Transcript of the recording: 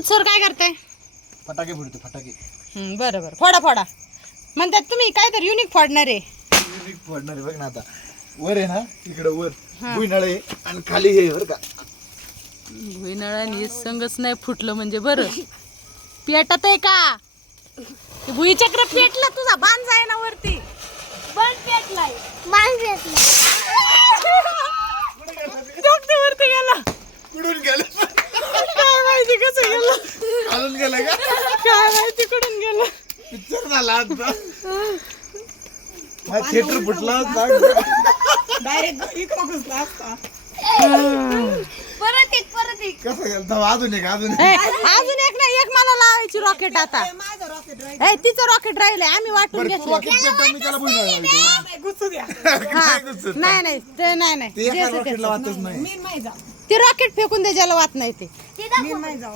Rajput sir काय करताय? फटाके फोडतो फटाके. बरं बरं, फोडा फोडा. म्हणतात तुम्ही काहीतरी युनिक फोडणार आहे. युनिक फोडणार आहे बघ ना आता. वर आहे ना इकडे वर भुईनाळ आहे आणि खाली हे बरं का. भुईनळाने संगच नाही फुटलं म्हणजे बरं. पेटत आहे का? ते भुईचक्र पेटलं, तुझा बाण जाय ना वरती. बंद पेटलाय. बाण पेटलाय. वरती गेला. कुठून गेलं? काय माहिती कसं गेलं. खालून गेलं का? काय माहिती कुठून गेलं. पिक्चर झाला आता. थिएटर फुटला डायरेक्ट इकडं घुसला असता. परत एक कसं गेलं अजून एक अजून एक ना, एक मला लावायची रॉकेट आता. माझं रॉकेट राहील. तिचं रॉकेट राहिलंय, आम्ही वाटून घेतलं. मी त्याला भुईनाळ लावतो. घुसू द्या. नाही नाही ते नाही ते एका ज्याचं रॉकेटला त्याचं. वाटच नाही. मी नाही जाऊ. ते रॉकेट फेकून दे ज्याला वाट नाही ते. ते दाखव. मी नाही जाऊ.